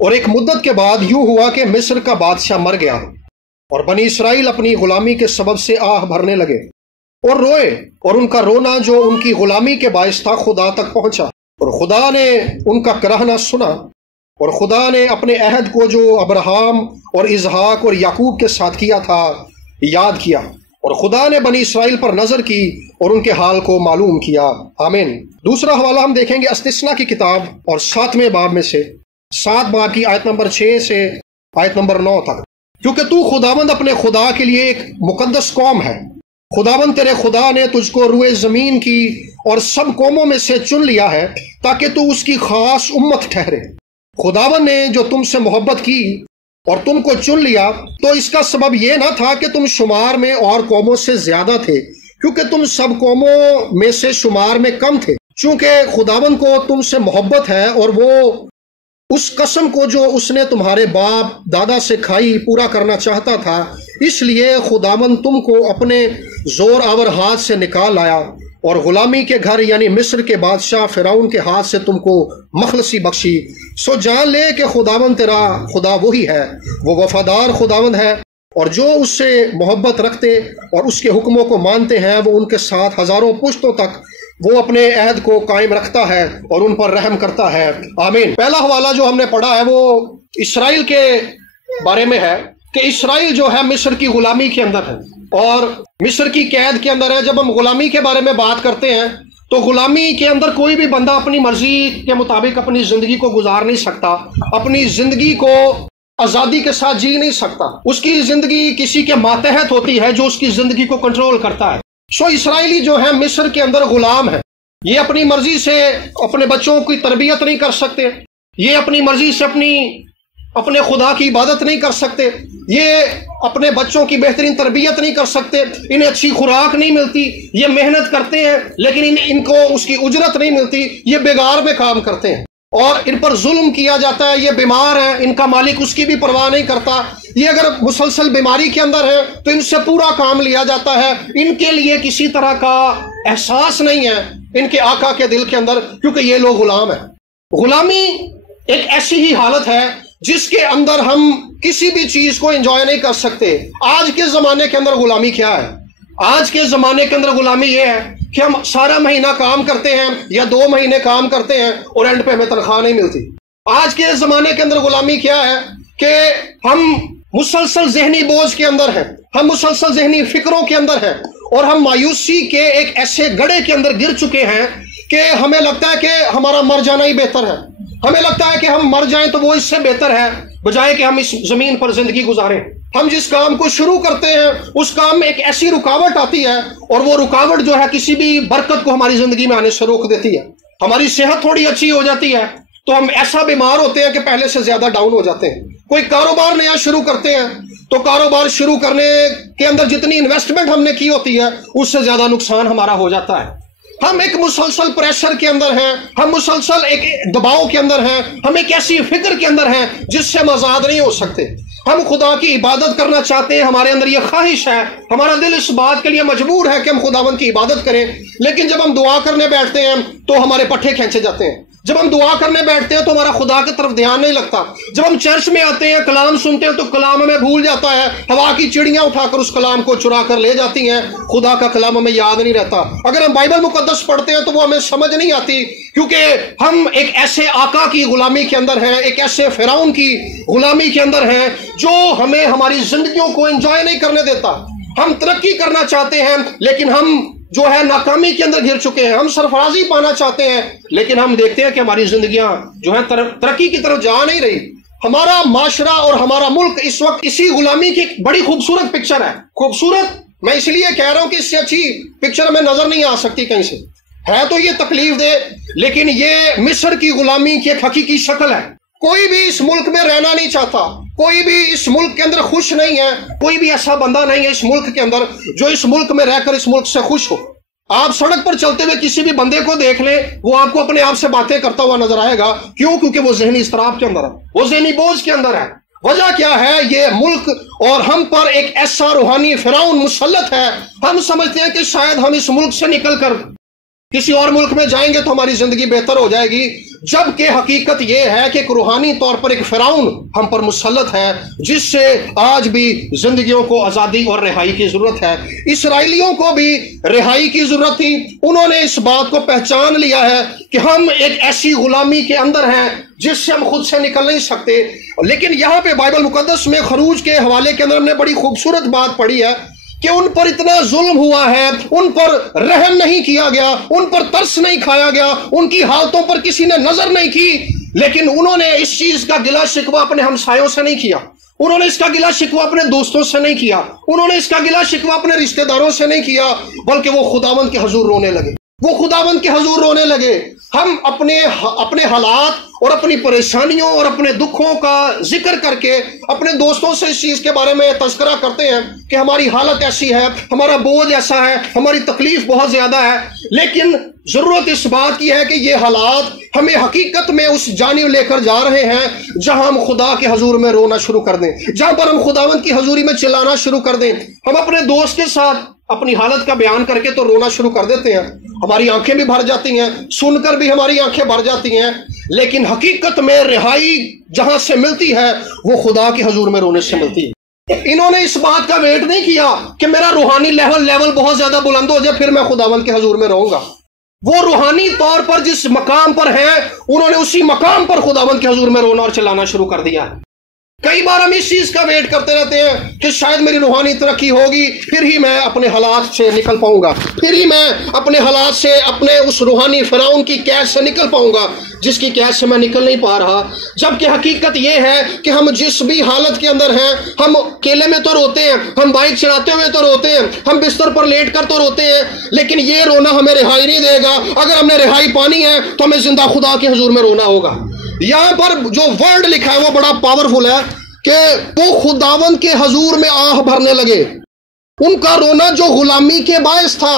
اور ایک مدت کے بعد یوں ہوا کہ مصر کا بادشاہ مر گیا اور بنی اسرائیل اپنی غلامی کے سبب سے آہ بھرنے لگے اور روئے، اور ان کا رونا جو ان کی غلامی کے باعث تھا خدا تک پہنچا، اور خدا نے ان کا کراہنا سنا، اور خدا نے اپنے عہد کو جو ابراہیم اور اسحاق اور یعقوب کے ساتھ کیا تھا یاد کیا، اور خدا نے بنی اسرائیل پر نظر کی اور ان کے حال کو معلوم کیا۔ آمین۔ دوسرا حوالہ ہم دیکھیں گے استثنا کی کتاب اور 7ویں باب میں سے 7 باب کی آیت نمبر 6 سے آیت نمبر 9 تک۔ کیونکہ تو خداوند اپنے خدا کے لیے ایک مقدس قوم ہے، خداوند تیرے خدا نے تجھ کو روئے زمین کی اور سب قوموں میں سے چن لیا ہے تاکہ تو اس کی خاص امت ٹھہرے۔ خداوند نے جو تم سے محبت کی اور تم کو چن لیا تو اس کا سبب یہ نہ تھا کہ تم شمار میں اور قوموں سے زیادہ تھے، کیونکہ تم سب قوموں میں سے شمار میں کم تھے، چونکہ خداوند کو تم سے محبت ہے اور وہ اس قسم کو جو اس نے تمہارے باپ دادا سے کھائی پورا کرنا چاہتا تھا، اس لیے خداوند تم کو اپنے زور آور ہاتھ سے نکال لایا اور غلامی کے گھر یعنی مصر کے بادشاہ فرعون کے ہاتھ سے تم کو مخلصی بخشی۔ سو جان لے کہ خداوند تیرا خدا وہی ہے، وہ وفادار خداوند ہے، اور جو اس سے محبت رکھتے اور اس کے حکموں کو مانتے ہیں وہ ان کے ساتھ ہزاروں پشتوں تک وہ اپنے عہد کو قائم رکھتا ہے اور ان پر رحم کرتا ہے۔ آمین۔ پہلا حوالہ جو ہم نے پڑھا ہے وہ اسرائیل کے بارے میں ہے کہ اسرائیل جو ہے مصر کی غلامی کے اندر ہے اور مصر کی قید کے اندر ہے۔ جب ہم غلامی کے بارے میں بات کرتے ہیں تو غلامی کے اندر کوئی بھی بندہ اپنی مرضی کے مطابق اپنی زندگی کو گزار نہیں سکتا، اپنی زندگی کو آزادی کے ساتھ جی نہیں سکتا، اس کی زندگی کسی کے ماتحت ہوتی ہے جو اس کی زندگی کو کنٹرول کرتا ہے۔ سو اسرائیلی جو ہے مصر کے اندر غلام ہے، یہ اپنی مرضی سے اپنے بچوں کی تربیت نہیں کر سکتے، یہ اپنی مرضی سے اپنے خدا کی عبادت نہیں کر سکتے، یہ اپنے بچوں کی بہترین تربیت نہیں کر سکتے، انہیں اچھی خوراک نہیں ملتی، یہ محنت کرتے ہیں لیکن ان کو اس کی اجرت نہیں ملتی، یہ بیگار میں کام کرتے ہیں اور ان پر ظلم کیا جاتا ہے، یہ بیمار ہیں، ان کا مالک اس کی بھی پرواہ نہیں کرتا، یہ اگر مسلسل بیماری کے اندر ہے تو ان سے پورا کام لیا جاتا ہے، ان کے لیے کسی طرح کا احساس نہیں ہے ان کے آقا کے دل کے اندر، کیونکہ یہ لوگ غلام ہیں۔ غلامی ایک ایسی ہی حالت ہے جس کے اندر ہم کسی بھی چیز کو انجوائے نہیں کر سکتے۔ آج کے زمانے کے اندر غلامی کیا ہے؟ آج کے زمانے کے اندر غلامی یہ ہے کہ ہم سارا مہینہ کام کرتے ہیں یا 2 مہینے کام کرتے ہیں اور اینڈ پہ ہمیں تنخواہ نہیں ملتی۔ آج کے زمانے کے اندر غلامی کیا ہے کہ ہم مسلسل ذہنی بوجھ کے اندر ہیں، ہم مسلسل ذہنی فکروں کے اندر ہیں اور ہم مایوسی کے ایک ایسے گڑھے کے اندر گر چکے ہیں کہ ہمیں لگتا ہے کہ ہمارا مر جانا ہی بہتر ہے، ہمیں لگتا ہے کہ ہم مر جائیں تو وہ اس سے بہتر ہے بجائے کہ ہم اس زمین پر زندگی گزاریں۔ ہم جس کام کو شروع کرتے ہیں اس کام میں ایک ایسی رکاوٹ آتی ہے اور وہ رکاوٹ جو ہے کسی بھی برکت کو ہماری زندگی میں آنے سے روک دیتی ہے۔ ہماری صحت تھوڑی اچھی ہو جاتی ہے تو ہم ایسا بیمار ہوتے ہیں کہ پہلے سے زیادہ ڈاؤن ہو جاتے ہیں۔ کوئی کاروبار نیا شروع کرتے ہیں تو کاروبار شروع کرنے کے اندر جتنی انویسٹمنٹ ہم نے کی ہوتی ہے اس سے زیادہ نقصان ہمارا ہو جاتا ہے۔ ہم ایک مسلسل پریشر کے اندر ہیں، ہم مسلسل ایک دباؤ کے اندر ہیں، ہم ایک ایسی فکر کے اندر ہیں جس سے ہم آزاد نہیں ہو سکتے۔ ہم خدا کی عبادت کرنا چاہتے ہیں، ہمارے اندر یہ خواہش ہے، ہمارا دل اس بات کے لیے مجبور ہے کہ ہم خداوند کی عبادت کریں، لیکن جب ہم دعا کرنے بیٹھتے ہیں تو ہمارے پٹھے کھینچے جاتے ہیں۔ جب ہم دعا کرنے بیٹھتے ہیں تو ہمارا خدا کی طرف دھیان نہیں لگتا۔ جب ہم چرچ میں آتے ہیں کلام سنتے ہیں تو کلام ہمیں بھول جاتا ہے، ہوا کی چڑیاں اٹھا کر اس کلام کو چرا کر لے جاتی ہیں، خدا کا کلام ہمیں یاد نہیں رہتا۔ اگر ہم بائبل مقدس پڑھتے ہیں تو وہ ہمیں سمجھ نہیں آتی، کیونکہ ہم ایک ایسے آقا کی غلامی کے اندر ہیں، ایک ایسے فرعون کی غلامی کے اندر ہیں جو ہمیں ہماری زندگیوں کو انجوائے نہیں کرنے دیتا۔ ہم ترقی کرنا چاہتے ہیں لیکن ہم جو ہے ناکامی کے اندر گر چکے ہیں، ہم سرفرازی پانا چاہتے ہیں لیکن ہم دیکھتے ہیں کہ ہماری زندگیاں جو ہے ترقی کی طرف جا نہیں رہی۔ ہمارا معاشرہ اور ہمارا ملک اس وقت اسی غلامی کی بڑی خوبصورت پکچر ہے۔ خوبصورت میں اس لیے کہہ رہا ہوں کہ اس سے اچھی پکچر ہمیں نظر نہیں آ سکتی کہیں سے، ہے تو یہ تکلیف دے لیکن یہ مصر کی غلامی کی ایک حقیقی شکل ہے۔ کوئی بھی اس ملک میں رہنا نہیں چاہتا، کوئی بھی اس ملک کے اندر خوش نہیں ہے، کوئی بھی ایسا بندہ نہیں ہے اس ملک کے اندر جو اس ملک میں رہ کر اس ملک سے خوش ہو۔ آپ سڑک پر چلتے ہوئے کسی بھی بندے کو دیکھ لیں، وہ آپ کو اپنے آپ سے باتیں کرتا ہوا نظر آئے گا۔ کیوں؟ کیونکہ وہ ذہنی اضطراب کے اندر ہے، وہ ذہنی بوجھ کے اندر ہے۔ وجہ کیا ہے؟ یہ ملک اور ہم پر ایک ایسا روحانی فرعون مسلط ہے، ہم سمجھتے ہیں کہ شاید ہم اس ملک سے نکل کر کسی اور ملک میں جائیں گے تو ہماری زندگی بہتر ہو جائے گی، جبکہ حقیقت یہ ہے کہ ایک روحانی طور پر ایک فرعون ہم پر مسلط ہے، جس سے آج بھی زندگیوں کو آزادی اور رہائی کی ضرورت ہے۔ اسرائیلیوں کو بھی رہائی کی ضرورت تھی، انہوں نے اس بات کو پہچان لیا ہے کہ ہم ایک ایسی غلامی کے اندر ہیں جس سے ہم خود سے نکل نہیں سکتے۔ لیکن یہاں پہ بائبل مقدس میں خروج کے حوالے کے اندر ہم نے بڑی خوبصورت بات پڑھی ہے کہ ان پر اتنا ظلم ہوا ہے، ان پر رحم نہیں کیا گیا، ان پر ترس نہیں کھایا گیا، ان کی حالتوں پر کسی نے نظر نہیں کی، لیکن انہوں نے اس چیز کا گلہ شکوہ اپنے ہمسایوں سے نہیں کیا، انہوں نے اس کا گلہ شکوہ اپنے دوستوں سے نہیں کیا، انہوں نے اس کا گلہ شکوہ اپنے رشتہ داروں سے نہیں کیا، بلکہ وہ خداوند کے حضور رونے لگے، وہ خداوند کے حضور رونے لگے۔ ہم اپنے حالات اور اپنی پریشانیوں اور اپنے دکھوں کا ذکر کر کے اپنے دوستوں سے اس چیز کے بارے میں تذکرہ کرتے ہیں کہ ہماری حالت ایسی ہے، ہمارا بوجھ ایسا ہے، ہماری تکلیف بہت زیادہ ہے، لیکن ضرورت اس بات کی ہے کہ یہ حالات ہمیں حقیقت میں اس جانب لے کر جا رہے ہیں جہاں ہم خدا کے حضور میں رونا شروع کر دیں، جہاں پر ہم خداوند کی حضوری میں چلانا شروع کر دیں۔ ہم اپنے دوست کے ساتھ اپنی حالت کا بیان کر کے تو رونا شروع کر دیتے ہیں، ہماری آنکھیں بھی بھر جاتی ہیں، سن کر بھی ہماری آنکھیں بھر جاتی ہیں، لیکن حقیقت میں رہائی جہاں سے ملتی ہے وہ خدا کے حضور میں رونے سے ملتی ہے۔ انہوں نے اس بات کا ویٹ نہیں کیا کہ میرا روحانی لیول بہت زیادہ بلند ہو جائے پھر میں خداوند کے حضور میں رہوں گا۔ وہ روحانی طور پر جس مقام پر ہیں انہوں نے اسی مقام پر خداوند کے حضور میں رونا اور چلانا شروع کر دیا۔ کئی بار ہم اس چیز کا ویٹ کرتے رہتے ہیں کہ شاید میری روحانی ترقی ہوگی پھر ہی میں اپنے حالات سے نکل پاؤں گا، پھر ہی میں اپنے حالات سے، اپنے اس روحانی فرعون کی قید سے نکل پاؤں گا جس کی قید سے میں نکل نہیں پا رہا۔ جبکہ حقیقت یہ ہے کہ ہم جس بھی حالت کے اندر ہیں، ہم کیلے میں تو روتے ہیں، ہم بائک چلاتے ہوئے تو روتے ہیں، ہم بستر پر لیٹ کر تو روتے ہیں، لیکن یہ رونا ہمیں رہائی نہیں دے گا۔ اگر ہم نے رہائی پانی ہے تو ہمیں زندہ خدا کے حضور میں رونا ہوگا۔ یہاں پر جو ورڈ لکھا ہے وہ بڑا پاورفل ہے کہ وہ خداوند کے حضور میں آہ بھرنے لگے۔ ان کا رونا جو غلامی کے باعث تھا،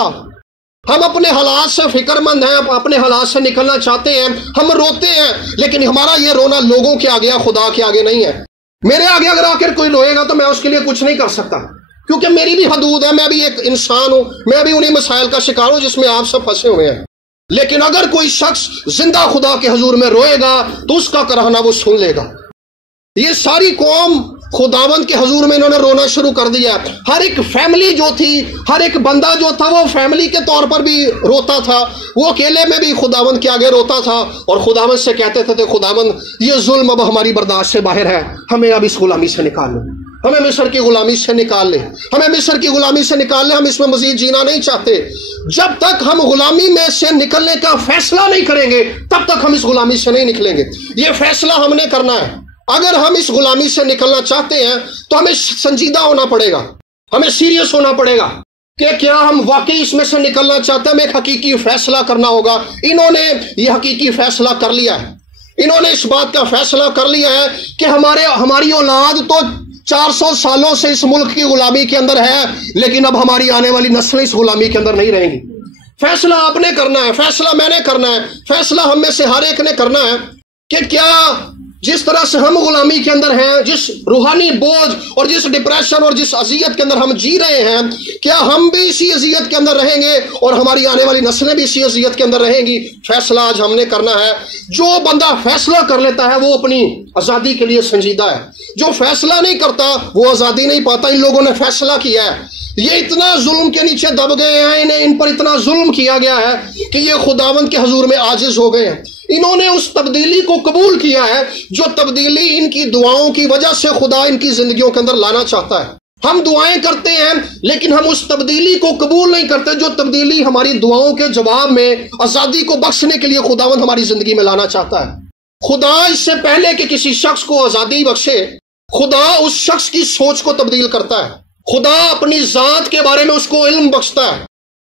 ہم اپنے حالات سے فکر مند ہیں، اپنے حالات سے نکلنا چاہتے ہیں، ہم روتے ہیں، لیکن ہمارا یہ رونا لوگوں کے آگے، خدا کے آگے نہیں ہے۔ میرے آگے اگر آ کر کوئی روئے گا تو میں اس کے لیے کچھ نہیں کر سکتا، کیونکہ میری بھی حدود ہے، میں بھی ایک انسان ہوں، میں بھی انہی مسائل کا شکار ہوں جس میں آپ سب پھنسے ہوئے ہیں۔ لیکن اگر کوئی شخص زندہ خدا کے حضور میں روئے گا تو اس کا کراہنا وہ سن لے گا۔ یہ ساری قوم خداوند کے حضور میں انہوں نے رونا شروع کر دیا۔ ہر ایک فیملی جو تھی، ہر ایک بندہ جو تھا وہ فیملی کے طور پر بھی روتا تھا، وہ اکیلے میں بھی خداوند کے آگے روتا تھا اور خداوند سے کہتے تھے خداوند یہ ظلم اب ہماری برداشت سے باہر ہے، ہمیں اب اس غلامی سے نکال لیں، ہمیں مصر کی غلامی سے نکال لیں، ہمیں مصر کی غلامی سے نکال لیں، ہم اس میں مزید جینا نہیں چاہتے۔ جب تک ہم غلامی میں سے نکلنے کا فیصلہ نہیں کریں گے تب تک ہم اس غلامی سے نہیں نکلیں گے۔ یہ فیصلہ ہم نے کرنا ہے۔ اگر ہم اس غلامی سے نکلنا چاہتے ہیں تو ہمیں سنجیدہ ہونا پڑے گا، ہمیں سیریس ہونا پڑے گا کہ کیا ہم واقعی اس میں سے نکلنا چاہتے ہیں۔ ہمیں ایک حقیقی فیصلہ کرنا ہوگا۔ انہوں نے یہ حقیقی فیصلہ کر لیا ہے، انہوں نے اس بات کا فیصلہ کر لیا ہے کہ ہماری اولاد تو 400 سالوں سے اس ملک کی غلامی کے اندر ہے، لیکن اب ہماری آنے والی نسلیں اس غلامی کے اندر نہیں رہیں گی۔ فیصلہ آپ نے کرنا ہے، فیصلہ میں نے کرنا ہے، فیصلہ ہم میں سے ہر ایک نے کرنا ہے کہ کیا جس طرح سے ہم غلامی کے اندر ہیں، جس روحانی بوجھ اور جس ڈپریشن اور جس اذیت کے اندر ہم جی رہے ہیں، کیا ہم بھی اسی اذیت کے اندر رہیں گے اور ہماری آنے والی نسلیں بھی اسی اذیت کے اندر رہیں گی؟ فیصلہ آج ہم نے کرنا ہے۔ جو بندہ فیصلہ کر لیتا ہے وہ اپنی آزادی کے لیے سنجیدہ ہے، جو فیصلہ نہیں کرتا وہ آزادی نہیں پاتا۔ ان لوگوں نے فیصلہ کیا ہے، یہ اتنا ظلم کے نیچے دب گئے ہیں، ان پر اتنا ظلم کیا گیا ہے کہ یہ خداوند کے حضور میں عاجز ہو گئے ہیں۔ انہوں نے اس تبدیلی کو قبول کیا ہے جو تبدیلی ان کی دعاؤں کی وجہ سے خدا ان کی زندگیوں کے اندر لانا چاہتا ہے۔ ہم دعائیں کرتے ہیں لیکن ہم اس تبدیلی کو قبول نہیں کرتے جو تبدیلی ہماری دعاؤں کے جواب میں آزادی کو بخشنے کے لیے خداوند ہماری زندگی میں لانا چاہتا ہے۔ خدا اس سے پہلے کہ کسی شخص کو آزادی بخشے، خدا اس شخص کی سوچ کو تبدیل کرتا ہے۔ خدا اپنی ذات کے بارے میں اس کو علم بخشتا ہے،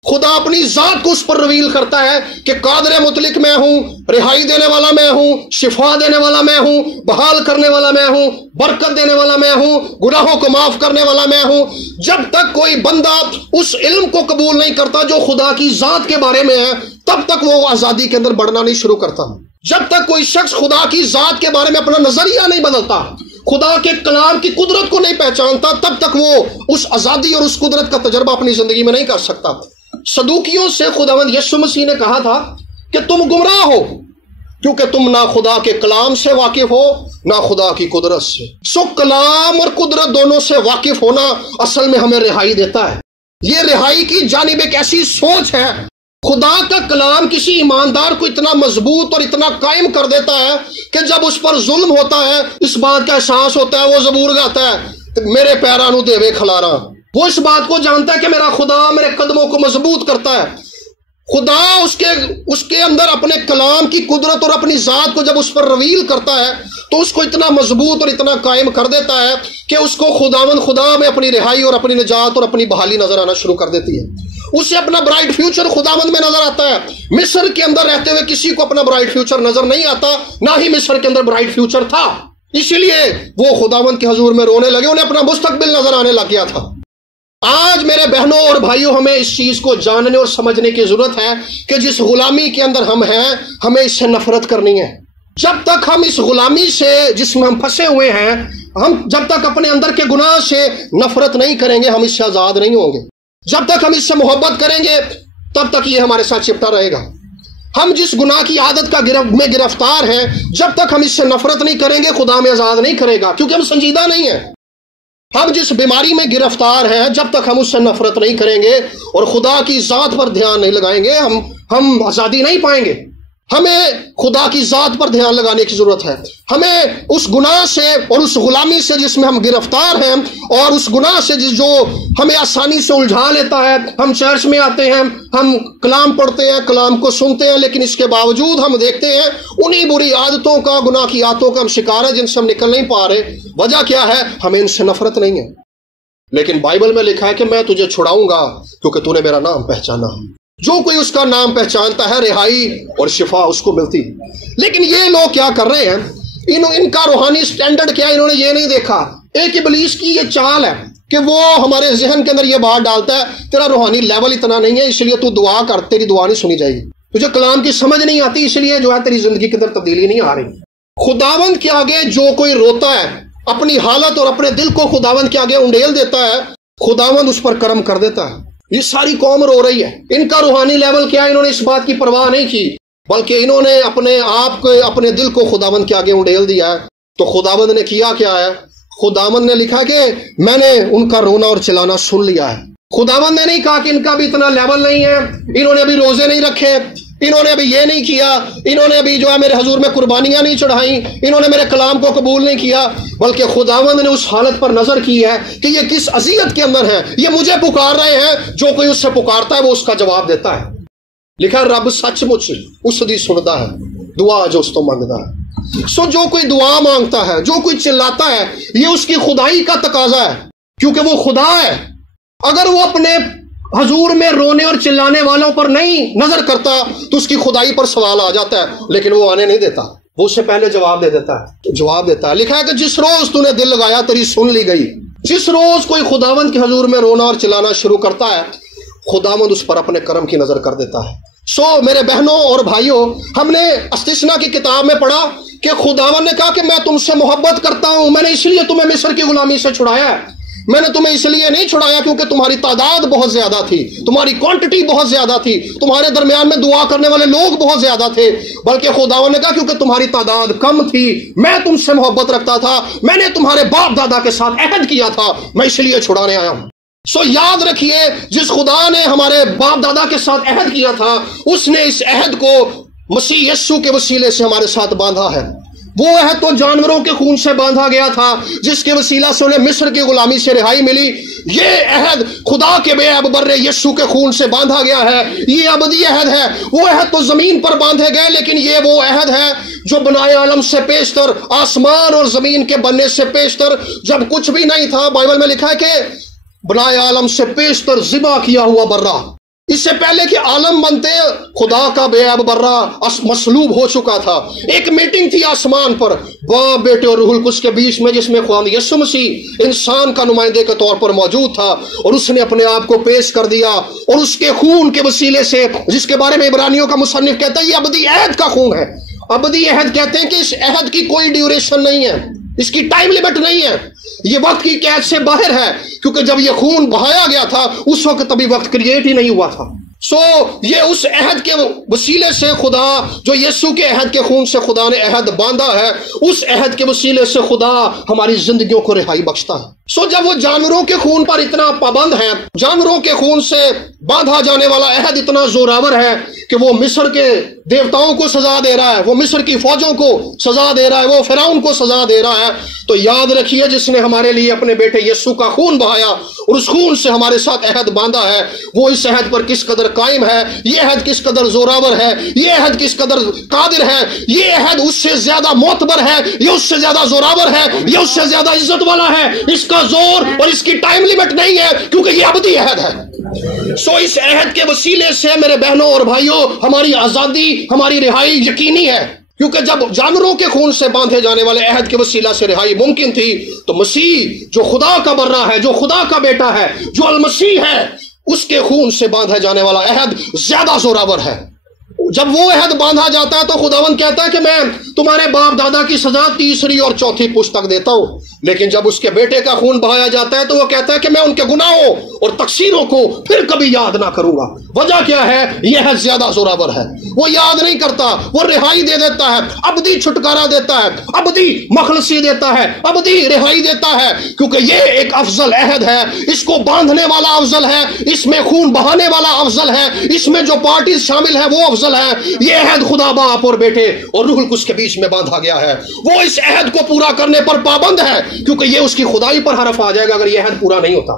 خدا اپنی ذات کو اس پر رویل کرتا ہے کہ قادر مطلق میں ہوں، رہائی دینے والا میں ہوں، شفا دینے والا میں ہوں، بحال کرنے والا میں ہوں، برکت دینے والا میں ہوں، گناہوں کو معاف کرنے والا میں ہوں۔ جب تک کوئی بندہ اس علم کو قبول نہیں کرتا جو خدا کی ذات کے بارے میں ہے، تب تک وہ آزادی کے اندر بڑھنا نہیں شروع کرتا۔ جب تک کوئی شخص خدا کی ذات کے بارے میں اپنا نظریہ نہیں بدلتا، خدا کے کلام کی قدرت کو نہیں پہچانتا، تب تک وہ اس آزادی اور اس قدرت کا تجربہ اپنی زندگی میں نہیں کر سکتا۔ صدوقیوں سے خداوند یسوع مسیح نے کہا تھا کہ تم گمراہ ہو، کیونکہ تم نہ خدا کے کلام سے واقف ہو نہ خدا کی قدرت سے۔ سو کلام اور قدرت دونوں سے واقف ہونا اصل میں ہمیں رہائی دیتا ہے۔ یہ رہائی کی جانب ایک ایسی سوچ ہے، خدا کا کلام کسی ایماندار کو اتنا مضبوط اور اتنا قائم کر دیتا ہے کہ جب اس پر ظلم ہوتا ہے اس بات کا احساس ہوتا ہے، وہ زبور گاتا ہے میرے پیرانو دیوے کھلارا، وہ اس بات کو جانتا ہے کہ میرا خدا میرے قدموں کو مضبوط کرتا ہے۔ خدا اس کے اندر اپنے کلام کی قدرت اور اپنی ذات کو جب اس پر رویل کرتا ہے تو اس کو اتنا مضبوط اور اتنا قائم کر دیتا ہے کہ اس کو خدا میں اپنی رہائی اور اپنی نجات اور اپنی بحالی نظر آنا شروع کر دیتی ہے۔ اسے اپنا برائٹ فیوچر خداوند میں نظر آتا ہے۔ مصر کے اندر رہتے ہوئے کسی کو اپنا برائٹ فیوچر نظر نہیں آتا، نہ ہی مصر کے اندر برائٹ فیوچر تھا، اسی لیے وہ خداوند کے حضور میں رونے لگے، انہیں اپنا مستقبل نظر آنے لگ گیا تھا۔ آج میرے بہنوں اور بھائیوں ہمیں اس چیز کو جاننے اور سمجھنے کی ضرورت ہے کہ جس غلامی کے اندر ہم ہیں ہمیں اس سے نفرت کرنی ہے۔ جب تک ہم اس غلامی سے جس میں ہم پھنسے ہوئے ہیں، ہم جب تک اپنے اندر کے گناہ سے نفرت نہیں کریں گے ہم اس سے آزاد نہیں ہوں گے۔ جب تک ہم اس سے محبت کریں گے تب تک یہ ہمارے ساتھ چپٹا رہے گا۔ ہم جس گناہ کی عادت کا میں گرفتار ہیں، جب تک ہم اس سے نفرت نہیں کریں گے خدا ہمیں آزاد نہیں کرے گا، کیونکہ ہم سنجیدہ نہیں ہیں۔ ہم جس بیماری میں گرفتار ہیں جب تک ہم اس سے نفرت نہیں کریں گے اور خدا کی ذات پر دھیان نہیں لگائیں گے ہم آزادی نہیں پائیں گے۔ ہمیں خدا کی ذات پر دھیان لگانے کی ضرورت ہے۔ ہمیں اس گناہ سے اور اس غلامی سے جس میں ہم گرفتار ہیں اور اس گناہ سے جو ہمیں آسانی سے الجھا لیتا ہے، ہم چرچ میں آتے ہیں، ہم کلام پڑھتے ہیں، کلام کو سنتے ہیں، لیکن اس کے باوجود ہم دیکھتے ہیں انہی بری عادتوں کا، گناہ کی عادتوں کا ہم شکار ہیں جن سے ہم نکل نہیں پا رہے۔ وجہ کیا ہے؟ ہمیں ان سے نفرت نہیں ہے، لیکن بائبل میں لکھا ہے کہ میں تجھے چھڑاؤں گا کیونکہ تو نے میرا نام پہچانا۔ جو کوئی اس کا نام پہچانتا ہے رہائی اور شفا اس کو ملتی۔ لیکن یہ لوگ کیا کر رہے ہیں؟ ان کا روحانی سٹینڈرڈ کیا ہے؟ انہوں نے یہ نہیں دیکھا۔ ایک ابلیس کی یہ چال ہے کہ وہ ہمارے ذہن کے اندر یہ بات ڈالتا ہے تیرا روحانی لیول اتنا نہیں ہے اس لیے تو دعا کر، تیری دعا نہیں سنی جائے گی، تجھے کلام کی سمجھ نہیں آتی اس لیے جو ہے تیری زندگی کے اندر تبدیلی نہیں آ رہی۔ خداوند کے آگے جو کوئی روتا ہے، اپنی حالت اور اپنے دل کو خداوند کے آگے انڈیل دیتا ہے، خداوند اس پر کرم کر دیتا ہے۔ یہ ساری قوم رو رہی ہے، ان کا روحانی لیول کیا ہے؟ انہوں نے اس بات کی پرواہ نہیں کی، بلکہ انہوں نے اپنے آپ کو، اپنے دل کو خداوند کے آگے انڈیل دیا ہے۔ تو خداوند نے کیا کیا ہے؟ خداوند نے لکھا کہ میں نے ان کا رونا اور چلانا سن لیا ہے۔ خداوند نے نہیں کہا کہ ان کا بھی اتنا لیول نہیں ہے، انہوں نے ابھی روزے نہیں رکھے، انہوں نے ابھی یہ نہیں کیا، انہوں نے ابھی جو ہے میرے حضور میں قربانیاں نہیں چڑھائیں، انہوں نے میرے کلام کو قبول نہیں کیا، بلکہ خداوند نے اس حالت پر نظر کی ہے کہ یہ کس اذیت کے اندر ہیں، یہ مجھے پکار رہے ہیں، جو کوئی اس سے پکارتا ہے وہ اس کا جواب دیتا ہے۔ لکھا ہے رب سچ مچ اس دی سنتا ہے دعا جو اس تو مانگتا ہے۔ سو جو کوئی دعا مانگتا ہے، جو کوئی چلاتا ہے، یہ اس کی خدائی کا تقاضا ہے، کیونکہ وہ خدا ہے۔ اگر وہ اپنے حضور میں رونے اور چلانے والوں پر نہیں نظر کرتا تو اس کی خدائی پر سوال آ جاتا ہے، لیکن وہ آنے نہیں دیتا، وہ اس سے پہلے جواب دے دیتا ہے، جواب دیتا ہے۔ لکھا ہے کہ جس روز تو نے دل لگایا تیری سن لی گئی۔ جس روز کوئی خداوند کے حضور میں رونا اور چلانا شروع کرتا ہے، خداوند اس پر اپنے کرم کی نظر کر دیتا ہے۔ سو میرے بہنوں اور بھائیوں، ہم نے استثنا کی کتاب میں پڑھا کہ خداوند نے کہا کہ میں تم سے محبت کرتا ہوں، میں نے اس لیے تمہیں مصر کی غلامی سے چھڑایا ہے۔ میں نے تمہیں اس لیے نہیں چھڑایا کیونکہ تمہاری تعداد بہت زیادہ تھی، تمہاری کوانٹٹی بہت زیادہ تھی، تمہارے درمیان میں دعا کرنے والے لوگ بہت زیادہ تھے، بلکہ خداوند نے کہا کیونکہ تمہاری تعداد کم تھی، میں تم سے محبت رکھتا تھا، میں نے تمہارے باپ دادا کے ساتھ عہد کیا تھا، میں اس لیے چھڑانے آیا ہوں۔ سو یاد رکھیے، جس خدا نے ہمارے باپ دادا کے ساتھ عہد کیا تھا، اس نے اس عہد کو مسیح یسوع کے وسیلے سے ہمارے ساتھ باندھا ہے۔ وہ عہد تو جانوروں کے خون سے باندھا گیا تھا جس کے وسیلہ سے انہیں مصر کی غلامی سے رہائی ملی۔ یہ عہد خدا کے بے عیب یسوع کے خون سے باندھا گیا ہے، یہ ابدی عہد ہے۔ وہ عہد تو زمین پر باندھے گئے، لیکن یہ وہ عہد ہے جو بنائے عالم سے پیشتر، آسمان اور زمین کے بننے سے پیشتر، جب کچھ بھی نہیں تھا، بائبل میں لکھا ہے کہ بنائے عالم سے پیشتر ذبح کیا ہوا برہ۔ اس سے پہلے کہ عالم بنتے خدا کا بے عیب برہ مصلوب ہو چکا تھا۔ ایک میٹنگ تھی آسمان پر باپ، بیٹے اور روح القدس کے بیچ میں، جس میں خدا یسوع مسیح انسان کا نمائندے کے طور پر موجود تھا، اور اس نے اپنے آپ کو پیش کر دیا، اور اس کے خون کے وسیلے سے، جس کے بارے میں عبرانیوں کا مصنف کہتا ہے یہ ابدی عہد کا خون ہے۔ ابدی عہد کہتے ہیں کہ اس عہد کی کوئی ڈیوریشن نہیں ہے، اس کی ٹائم لیمٹ نہیں ہے، یہ وقت کی قید سے باہر ہے، کیونکہ جب یہ خون بہایا گیا تھا اس وقت ابھی وقت کریٹ ہی نہیں ہوا تھا۔ یہ اس عہد کے وسیلے سے خدا جو یسوع کے عہد کے خون سے خدا نے عہد باندھا ہے، اس عہد کے وسیلے سے خدا ہماری زندگیوں کو رہائی بخشتا ہے۔ جب وہ جانوروں کے خون پر اتنا پابند ہے، جانوروں کے خون سے باندھا جانے والا عہد اتنا زوراور ہے کہ وہ مصر کے دیوتاؤں کو سزا دے رہا ہے، وہ مصر کی فوجوں کو سزا دے رہا ہے، وہ فرعون کو سزا دے رہا ہے، تو یاد رکھیے جس نے ہمارے لیے اپنے بیٹے یسوع کا خون بہایا اور اس خون سے ہمارے ساتھ عہد باندھا ہے، وہ اس عہد پر کس قدر قائم ہے، یہ عہد کس قدر زوراور ہے، یہ عہد کس قدر قادر ہے، یہ عہد اس سے زیادہ معتبر ہے، یہ اس سے زیادہ زوراور ہے، یہ اس سے زیادہ عزت والا ہے، اس کا زور اور اس کی ٹائم لیمٹ نہیں ہے کیونکہ یہ ابدی عہد ہے۔ اس عہد کے وسیلے سے میرے بہنوں اور بھائیوں ہماری آزادی، ہماری رہائی یقینی ہے، کیونکہ جب جانوروں کے خون سے باندھے جانے والے عہد کے وسیلہ سے رہائی ممکن تھی، تو مسیح جو خدا کا برہ ہے، جو خدا کا بیٹا ہے، جو المسیح ہے، اس کے خون سے باندھا جانے والا عہد زیادہ زوراور ہے۔ جب وہ عہد باندھا جاتا ہے تو خداوند کہتا ہے کہ میں تمہارے باپ دادا کی سزا تیسری اور چوتھی پشت تک دیتا ہوں، لیکن جب اس کے بیٹے کا خون بہایا جاتا ہے تو وہ کہتا ہے کہ میں ان کے گناہوں اور تقصیروں کو پھر کبھی یاد نہ کروں گا۔ وجہ کیا ہے؟ یہ عہد زیادہ زوراور ہے، وہ یاد نہیں کرتا، وہ رہائی دے دیتا ہے، ابدی چھٹکارا دیتا ہے، ابدی مخلصی دیتا ہے، ابدی رہائی دیتا ہے، کیونکہ یہ ایک افضل عہد ہے، اس کو باندھنے والا افضل ہے، اس میں خون بہانے والا افضل ہے، اس میں جو پارٹیز شامل ہے وہ افضل ہے۔ یہ عہد خدا باپ اور بیٹے اور روح القدس کے بیچ میں باندھا گیا ہے، وہ اس عہد کو پورا کرنے پر پابند ہے، کیونکہ یہ اس کی خدائی پر حرف آ جائے گا اگر یہ عہد پورا نہیں ہوتا۔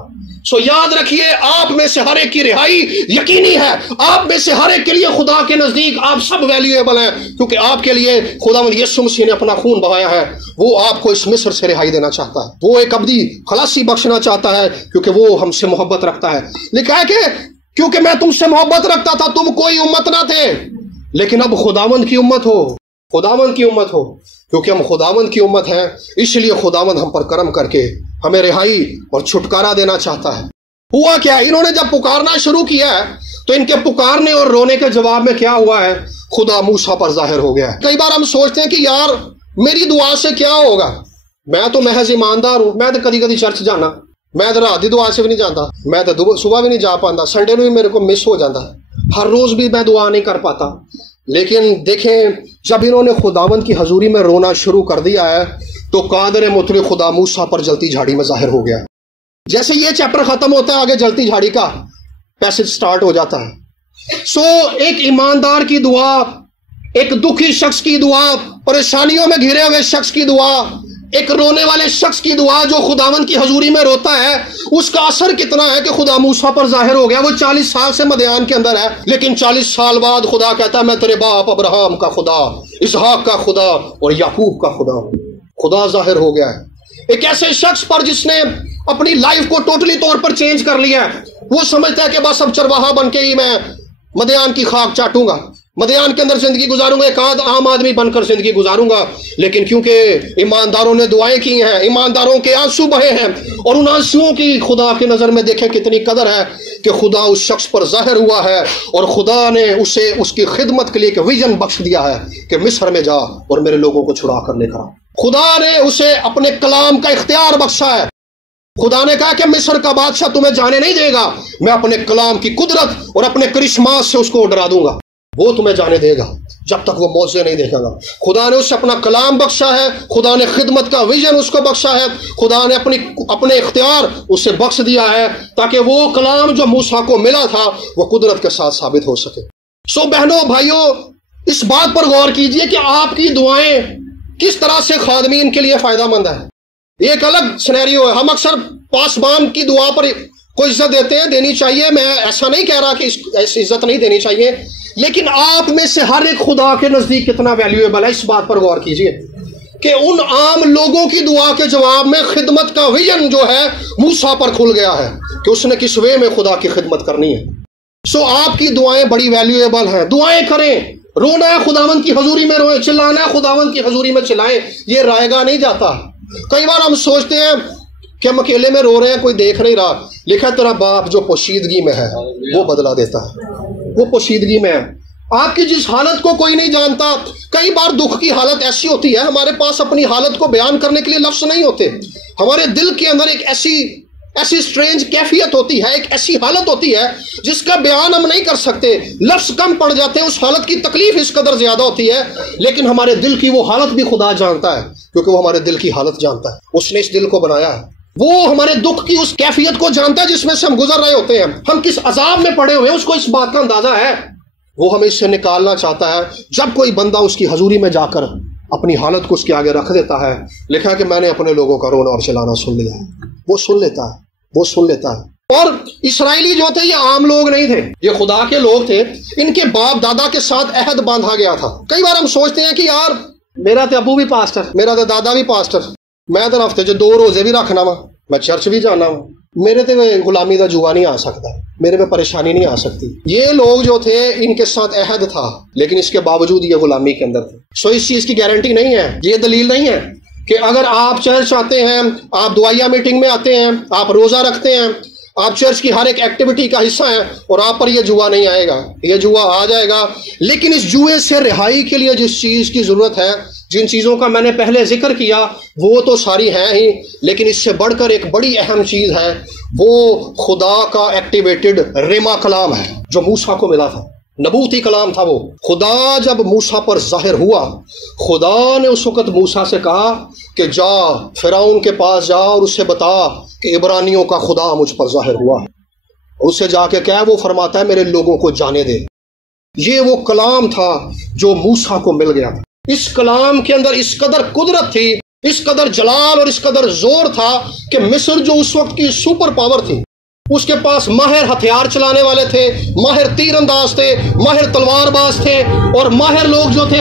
یاد رکھیے آپ میں سے ہر ایک کی رہائی یقینی ہے، آپ میں سے ہر ایک کے لیے خدا کے نزدیک آپ سب ویلیویبل ہیں، کیونکہ آپ کے لیے خداوند یسوع مسیح نے اپنا خون بہایا ہے، وہ آپ کو اس مصر سے رہائی دینا چاہتا ہے، وہ ایک ابدی خلاصی بخشنا چاہتا ہے، کیونکہ وہ ہم سے محبت رکھتا ہے۔ لکھا ہے کہ کیونکہ میں تم سے محبت رکھتا تھا تم کوئی امت نہ تھے، لیکن اب خداوند کی امت ہو، خداوند کی امت ہو، کیونکہ ہم خداوند کی امت ہیں، اس لیے خداوند ہم پر کرم کر کے ہمیں رہائی اور چھٹکارا دینا چاہتا ہے۔ ہوا کیا؟ انہوں نے جب پکارنا شروع کیا ہے تو ان کے پکارنے اور رونے کے جواب میں کیا ہوا ہے؟ خدا موسیٰ پر ظاہر ہو گیا ہے۔ کئی بار ہم سوچتے ہیں کہ یار میری دعا سے کیا ہوگا، میں تو محض ایماندار ہوں، میں تو کدی کدی چرچ جانا، میں تو رات دی دعا سے بھی نہیں جاتا، میں تو صبح بھی نہیں جا پاتا، سنڈے بھی میرے کو مس ہو جاتا ہے، ہر روز بھی میں دعا نہیں کر پاتا۔ لیکن دیکھیں جب انہوں نے خداوند کی حضوری میں رونا شروع کر دیا ہے تو قادر مطلق خدا موسیٰ پر جلتی جھاڑی میں ظاہر ہو گیا۔ جیسے یہ چیپٹر ختم ہوتا ہے آگے جلتی جھاڑی کا پیسج سٹارٹ ہو جاتا ہے۔ ایک ایماندار کی دعا، ایک دکھی شخص کی دعا، پریشانیوں میں گھرے ہوئے شخص کی دعا، ایک رونے والے شخص کی دعا جو خداوند کی حضوری میں روتا ہے، اس کا اثر کتنا ہے کہ خدا موسیٰ پر ظاہر ہو گیا۔ وہ 40 سال سے مدیان کے اندر ہے، لیکن 40 سال بعد خدا کہتا ہے میں تیرے باپ ابراہم کا خدا، اسحاق کا خدا اور یعقوب کا خدا ہوں۔ خدا ظاہر ہو گیا ہے ایک ایسے شخص پر جس نے اپنی لائف کو ٹوٹلی طور پر چینج کر لیا ہے۔ وہ سمجھتا ہے کہ بس اب چرواہا بن کے ہی میں مدیان کی خاک چاٹوں گا، مدیان کے اندر زندگی گزاروں گا، ایک عام آدمی بن کر زندگی گزاروں گا۔ لیکن کیونکہ ایمانداروں نے دعائیں کی ہیں، ایمانداروں کے آنسو بہے ہیں، اور ان آنسوؤں کی خدا کی نظر میں دیکھیں کتنی قدر ہے کہ خدا اس شخص پر ظاہر ہوا ہے اور خدا نے اسے اس کی خدمت کے لیے ایک ویژن بخش دیا ہے کہ مصر میں جا اور میرے لوگوں کو چھڑا کر لے کر آ۔ خدا نے اسے اپنے کلام کا اختیار بخشا ہے۔ خدا نے کہا کہ مصر کا بادشاہ تمہیں جانے نہیں دے گا، میں اپنے کلام کی قدرت اور اپنے کرشمات سے اس کو ڈرا دوں گا، وہ تمہیں جانے دے گا جب تک وہ معجزے نہیں دیکھے گا۔ خدا نے اسے اپنا کلام بخشا ہے، خدا نے خدمت کا ویژن اس کو بخشا ہے، خدا نے اپنے اختیار اسے بخش دیا ہے تاکہ وہ کلام جو موسیٰ کو ملا تھا وہ قدرت کے ساتھ ثابت ہو سکے۔ بہنوں بھائیوں اس بات پر غور کیجئے کہ آپ کی دعائیں کس طرح سے خادمین کے لیے فائدہ مند ہے۔ ایک الگ سینیریو ہے، ہم اکثر پاسبان کی دعا پر کوئی عزت دیتے ہیں، دینی چاہیے، میں ایسا نہیں کہہ رہا کہ ایسی عزت نہیں دینی چاہیے، لیکن آپ میں سے ہر ایک خدا کے نزدیک کتنا ویلیویبل ہے، اس بات پر غور کیجئے کہ ان عام لوگوں کی دعا کے جواب میں خدمت کا ویژن جو ہے موسیٰ پر کھل گیا ہے کہ اس نے کس وے میں خدا کی خدمت کرنی ہے۔ آپ کی دعائیں بڑی ویلیویبل ہیں، دعائیں کریں، رونا ہے خداوند کی حضوری میں روئیں، چلانا ہے خداوند کی حضوری میں چلائیں، یہ رائے گاہ نہیں جاتا۔ کئی بار ہم سوچتے ہیں کہ ہم اکیلے میں رو رہے ہیں، کوئی دیکھ نہیں رہا، لکھا تیرا باپ جو پوشیدگی میں ہے وہ بدلہ دیتا ہے، وہ پوشیدگی میں ہے۔ آپ کی جس حالت کو کوئی نہیں جانتا، کئی بار دکھ کی حالت ایسی ہوتی ہے ہمارے پاس اپنی حالت کو بیان کرنے کے لیے لفظ نہیں ہوتے، ہمارے دل کے اندر ایک ایسی سٹرینج کیفیت ہوتی ہے، ایک ایسی حالت ہوتی ہے جس کا بیان ہم نہیں کر سکتے، لفظ کم پڑ جاتے ہیں، اس حالت کی تکلیف اس قدر زیادہ ہوتی ہے، لیکن ہمارے دل کی وہ حالت بھی خدا جانتا ہے، کیونکہ وہ ہمارے دل کی حالت جانتا ہے، اس نے اس دل کو بنایا ہے، وہ ہمارے دکھ کی اس کیفیت کو جانتا ہے جس میں سے ہم گزر رہے ہوتے ہیں، ہم کس عذاب میں پڑے ہوئے ہیں اس کو اس بات کا اندازہ ہے، وہ ہمیں اس سے نکالنا چاہتا ہے۔ جب کوئی بندہ اس کی حضوری میں جا کر اپنی حالت کو اس کے آگے رکھ دیتا ہے، لکھا کہ میں نے اپنے لوگوں کا رونا اور چلانا سن لیا ہے، وہ سن لیتا ہے، وہ سن لیتا ہے۔ اور اسرائیلی جو تھے یہ عام لوگ نہیں تھے، یہ خدا کے لوگ تھے، ان کے باپ دادا کے ساتھ عہد باندھا گیا تھا۔ کئی بار ہم سوچتے ہیں کہ یار میرا تو ابو بھی پاسٹر، میرا تو دادا بھی پاسٹر، میں تو ہفتے 2 روزے بھی رکھنا وا، میں چرچ بھی جانا وا، میرے تے غلامی دا جوا نہیں آ سکتا، میرے میں پریشانی نہیں آ سکتی۔ یہ لوگ جو تھے ان کے ساتھ عہد تھا، لیکن اس کے باوجود یہ غلامی کے اندر تھے۔ سو اس چیز کی گارنٹی نہیں ہے، یہ دلیل نہیں ہے کہ اگر آپ چرچ آتے ہیں، آپ دعائیہ میٹنگ میں آتے ہیں، آپ روزہ رکھتے ہیں، آپ چرچ کی ہر ایک ایکٹیویٹی کا حصہ ہیں اور آپ پر یہ جوا نہیں آئے گا، یہ جوا آ جائے گا، لیکن اس جوئے سے رہائی کے لیے جس چیز کی ضرورت ہے، جن چیزوں کا میں نے پہلے ذکر کیا وہ تو ساری ہیں ہی، لیکن اس سے بڑھ کر ایک بڑی اہم چیز ہے، وہ خدا کا ایکٹیویٹڈ ریما کلام ہے جو موسیٰ کو ملا تھا، نبوتی کلام تھا وہ۔ خدا جب موسیٰ پر ظاہر ہوا، خدا نے اس وقت موسیٰ سے کہا کہ جا فرعون کے پاس جا اور اسے بتا کہ عبرانیوں کا خدا مجھ پر ظاہر ہوا ہے، اسے جا کے کہہ، وہ فرماتا ہے میرے لوگوں کو جانے دے۔ یہ وہ کلام تھا جو موسیٰ کو مل گیا تھا۔ اس کلام کے اندر اس قدر قدرت تھی، اس قدر جلال اور اس قدر زور تھا کہ مصر جو اس وقت کی سپر پاور تھی، اس کے پاس ماہر ہتھیار چلانے والے تھے، ماہر تیر انداز تھے، ماہر تلوار باز تھے، اور ماہر لوگ جو تھے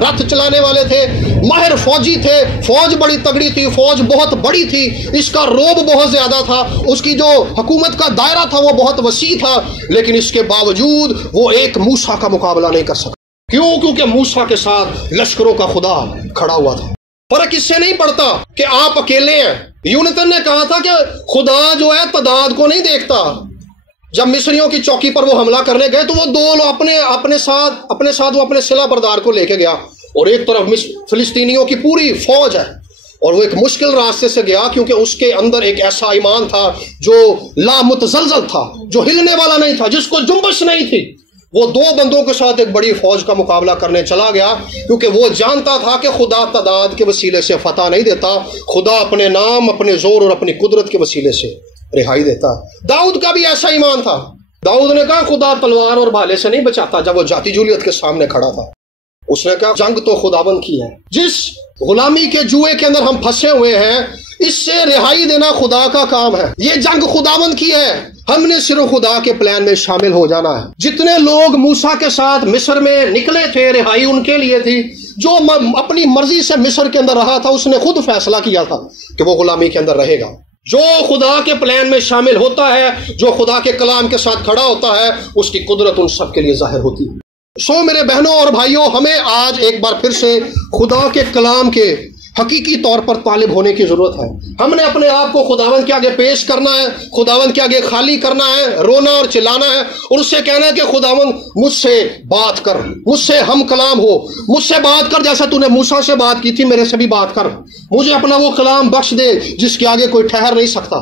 رتھ چلانے والے تھے، ماہر فوجی تھے، فوج بڑی تگڑی تھی، فوج بہت بڑی تھی، اس کا روب بہت زیادہ تھا، اس کی جو حکومت کا دائرہ تھا وہ بہت وسیع تھا، لیکن اس کے باوجود وہ ایک موسیٰ کا مقابلہ نہیں کر سکا۔ کیوں؟ کیونکہ موسیٰ کے ساتھ لشکروں کا خدا کھڑا ہوا تھا۔ فرق اس سے نہیں پڑتا کہ آپ اکیلے ہیں۔ یونتن نے کہا تھا کہ خدا جو ہے تعداد کو نہیں دیکھتا۔ جب مصریوں کی چوکی پر وہ حملہ کرنے گئے تو وہ 2 لوگ اپنے ساتھ وہ اپنے صلہ بردار کو لے کے گیا، اور ایک طرف فلسطینیوں کی پوری فوج ہے، اور وہ ایک مشکل راستے سے گیا کیونکہ اس کے اندر ایک ایسا ایمان تھا جو لا متزلزل تھا، جو ہلنے والا نہیں تھا، جس کو جنبش نہیں تھی۔ وہ 2 بندوں کے ساتھ ایک بڑی فوج کا مقابلہ کرنے چلا گیا، کیونکہ وہ جانتا تھا کہ خدا تعداد کے وسیلے سے فتح نہیں دیتا، خدا اپنے نام، اپنے زور اور اپنی قدرت کے وسیلے سے رہائی دیتا۔ داؤد کا بھی ایسا ایمان تھا۔ داؤد نے کہا خدا تلوار اور بھالے سے نہیں بچاتا۔ جب وہ جاتی جولیت کے سامنے کھڑا تھا اس نے کہا جنگ تو خداوند کی ہے۔ جس غلامی کے جوئے کے اندر ہم پھنسے ہوئے ہیں اس سے رہائی دینا خدا کا کام ہے، یہ جنگ خداوند کی ہے، ہم نے صرف خدا کے پلان میں شامل ہو جانا ہے۔ جتنے لوگ موسیٰ کے ساتھ مصر میں نکلے تھے رہائی ان کے لیے تھی، جو اپنی مرضی سے مصر کے اندر رہا تھا اس نے خود فیصلہ کیا تھا کہ وہ غلامی کے اندر رہے گا۔ جو خدا کے پلان میں شامل ہوتا ہے، جو خدا کے کلام کے ساتھ کھڑا ہوتا ہے، اس کی قدرت ان سب کے لیے ظاہر ہوتی ہے۔ سو میرے بہنوں اور بھائیوں، ہمیں آج ایک بار پھر سے خدا کے کلام کے حقیقی طور پر طالب ہونے کی ضرورت ہے۔ ہم نے اپنے آپ کو خداوند کے آگے پیش کرنا ہے، خداوند کے آگے خالی کرنا ہے، رونا اور چلانا ہے، اور اس سے کہنا ہے کہ خداوند مجھ سے بات کر، مجھ سے ہم کلام ہو، مجھ سے بات کر جیسا تو نے موسیٰ سے بات کی تھی، میرے سے بھی بات کر، مجھے اپنا وہ کلام بخش دے جس کے آگے کوئی ٹھہر نہیں سکتا۔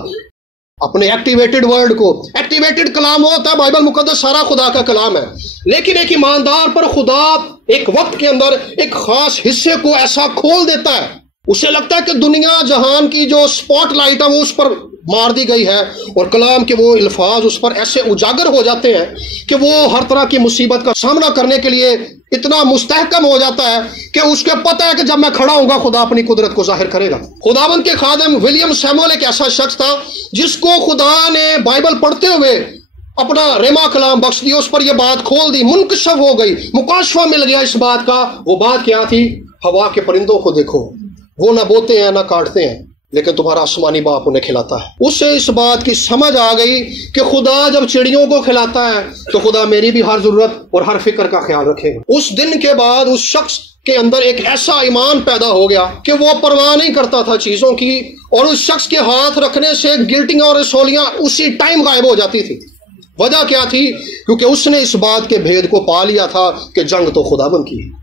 اپنے ایکٹیویٹڈ ورڈ کو، ایکٹیویٹڈ کلام ہوتا ہے، بائبل مقدس سارا خدا کا کلام ہے، لیکن ایک ایماندار پر خدا ایک وقت کے اندر ایک خاص حصے کو ایسا کھول دیتا ہے، اسے لگتا ہے کہ دنیا جہان کی جو سپاٹ لائٹ ہے وہ اس پر مار دی گئی ہے، اور کلام کے وہ الفاظ اس پر ایسے اجاگر ہو جاتے ہیں کہ وہ ہر طرح کی مصیبت کا سامنا کرنے کے لیے اتنا مستحکم ہو جاتا ہے کہ اس کے پتہ ہے کہ جب میں کھڑا ہوں گا خدا اپنی قدرت کو ظاہر کرے گا۔ خداوند کے خادم ولیم سیموئل ایک ایسا شخص تھا جس کو خدا نے بائبل پڑھتے ہوئے اپنا ریما کلام بخش دیا، اس پر یہ بات کھول دی، منکشف ہو گئی، مکاشفہ مل گیا اس بات کا۔ وہ بات کیا تھی؟ ہوا کے پرندوں کو دیکھو، وہ نہ بوتے ہیں نہ کاٹتے ہیں لیکن تمہارا آسمانی باپ انہیں کھلاتا ہے۔ اسے اس بات کی سمجھ آ گئی کہ خدا جب چڑیوں کو کھلاتا ہے تو خدا میری بھی ہر ضرورت اور ہر فکر کا خیال رکھے گا۔ اس دن کے بعد اس شخص کے اندر ایک ایسا ایمان پیدا ہو گیا کہ وہ پرواہ نہیں کرتا تھا چیزوں کی، اور اس شخص کے ہاتھ رکھنے سے گلٹیاں اور رسولیاں اسی ٹائم غائب ہو جاتی تھی۔ وجہ کیا تھی؟ کیونکہ اس نے اس بات کے بھید کو پا لیا تھا کہ جنگ تو خداوند کی ہے۔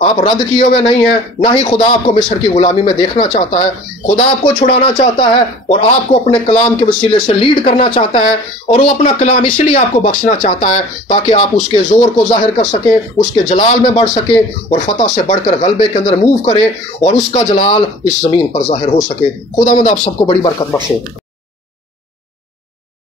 آپ رد کیے ہوئے نہیں ہیں، نہ ہی خدا آپ کو مصر کی غلامی میں دیکھنا چاہتا ہے۔ خدا آپ کو چھڑانا چاہتا ہے اور آپ کو اپنے کلام کے وسیلے سے لیڈ کرنا چاہتا ہے، اور وہ اپنا کلام اس لیے آپ کو بخشنا چاہتا ہے تاکہ آپ اس کے زور کو ظاہر کر سکیں، اس کے جلال میں بڑھ سکیں، اور فتح سے بڑھ کر غلبے کے اندر موو کریں، اور اس کا جلال اس زمین پر ظاہر ہو سکے۔ خداوند آپ سب کو بڑی برکت بخشے۔